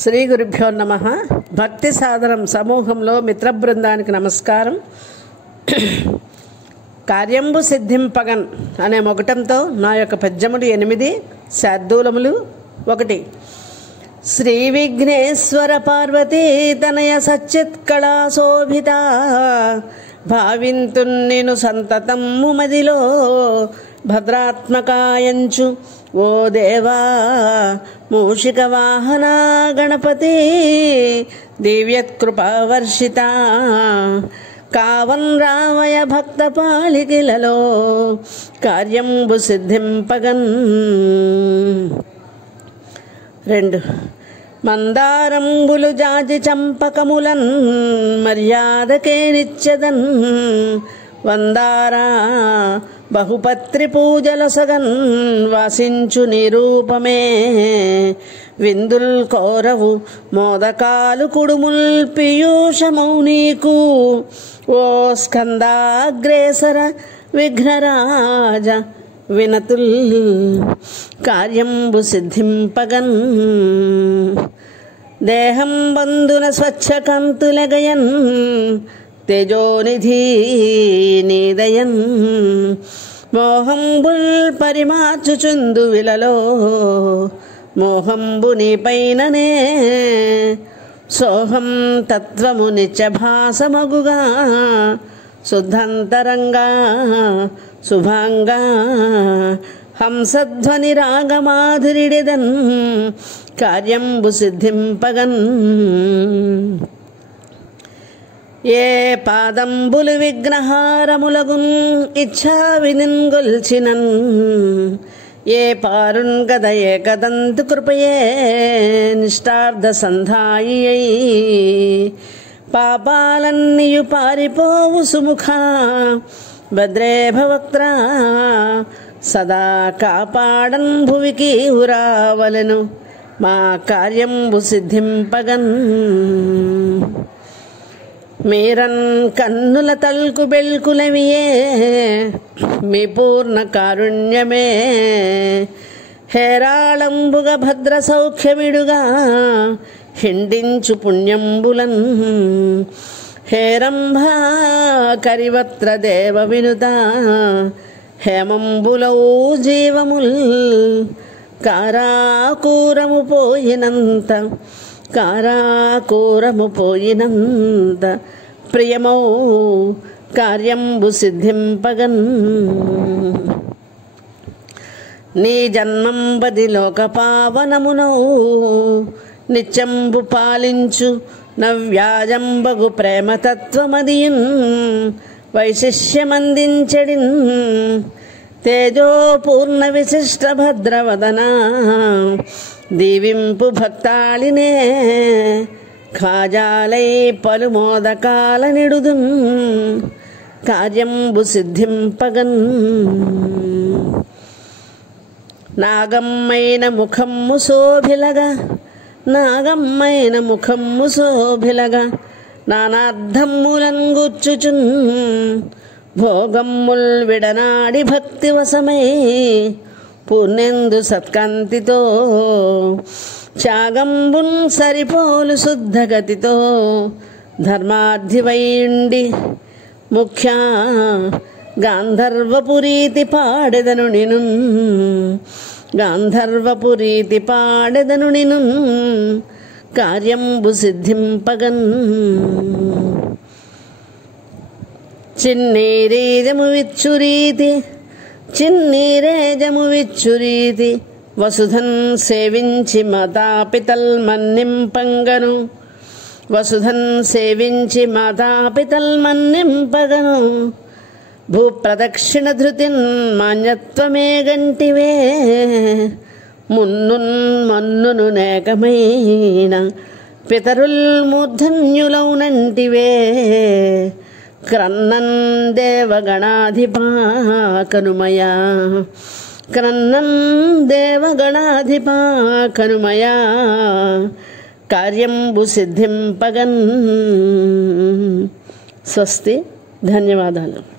శ్రీ గురుభ్యో నమః. భక్తి సాధనం సమూహంలో మిత్ర బృందానికి నమస్కారం. కార్యంబు సిద్ధింపగన్ అనే మొగటంతో నా యొక్క పద్యములు 8, శార్దూలములు 1. శ్రీ విఘ్నేశ్వర పార్వతీ తనయ సచ్చిత్కళా శోభిత భావింతున్నిను సంతతమ్ము మదిలో భద్రాత్మకాయంచు ఓ దేవా మూషిక వాహన గణపతి దివ్యత్కృపావర్షిత కావన్ రామయ భక్త పాలికిలలో కార్యంబు సిద్ధింపగన్. 2. మందారంబులు జాజి చంపకములన్ మర్యాదకే నిత్యదన్ వందారా బహుపత్రి పూజలసగన్ వాసించు నిరూపమే విందుల్ కోరవు మోదకాలు కుడుముల్ పీయూషమౌ నీకు ఓ స్కందాగ్రేసర విఘ్నరాజ వినతుల్ కార్యంబు సిద్ధింపగన్. దేహం బంధున స్వచ్ఛ కంతులగయన్ తేజోనిధి నీదయన్ మోహంబుల్ పరిమార్చుచుందు విలలో మోహంబు నీపైననే సోహం తత్వము నిత్యభాసమగుగా శుద్ధంతరంగా శుభాంగా హంసధ్వని రాగమాధురిడిదన్ కార్యంబు సిద్ధింపగన్. ఏ పాదంబులు విఘ్నహారములగున్ ఇచ్ఛా వినింగొల్చినన్ ఏ పారున్ గద ఏకదంతు కృపయే నిష్టార్థ సంధాయి పాపాలన్నీయు పారిపోవు సుముఖ భద్రే భవక్త్ర సదా కాపాడన్ భువికి ఉరావలెను మా కార్యంబు సిద్ధింపగన్. మీరన్ కన్నుల తల్కు బెల్కులవియే మీ పూర్ణ కారుణ్యమే హేరాళంబుగ భద్ర సౌఖ్యమిడుగా హిండించు పుణ్యంబులన్ హేరంభ కరివత్ర దేవ వినుత హేమంబులౌ జీవముల్ కారాకూరము పోయినంత కారాకూరము పోయినంత ప్రియమౌ కార్యంబు సిద్ధింపగన్. నీ జన్మంబది లోక పావనమునౌ నిత్యంబు పాలించు నవ్యాజంబగు ప్రేమతత్వమదియున్ వైశిష్యమందించెడిన్ తేజోపూర్ణ విశిష్ట భద్రవదన దీవింపు భక్తాళినే ఖాజాలై పలుమోదకాల నిడుదున్ కార్యంబు సిద్ధింపగన్. నాగమ్మైన ముఖమ్ము శోభిలగా నాగమ్మైన ముఖమ్ము శోభిలగా నానార్థమ్ములన్ గుచ్చుచున్ భోగమ్ముల్ విడనాడి భక్తి వశమై పూర్ణెందు సత్కాంతితో త్యాగంబున్ సరిపోలు శుద్ధగతితో ధర్మార్థివైండి ముఖ్య గాంధర్వపురీతి పాడెదను నిను గాంధర్వపురీతి పాడెదను నిను కార్యంబు సిద్ధింపగన్. చిన్నీరేజము విచ్చురీతి చిన్నీరేజము విచ్చురీతి వసుధన్ సేవించి మాతాపితల్ మన్నింపంగను వసుధన్ సేవించి మాతాపితల్ మన్నింపగను భూప్రదక్షిణ ధృతిన్ మాన్యత్వమే గంటివే మున్నున్ మన్నును నేకమైన పితరుల్ మూర్ధన్యులౌనంటివే క్రన్నన్ దేవగణాధిపా కనుమయా క్రన్నన్ దేవగణాధిపా కనుమయా కార్యంబు సిద్ధింపగన్. స్వస్తి. ధన్యవాదాలు.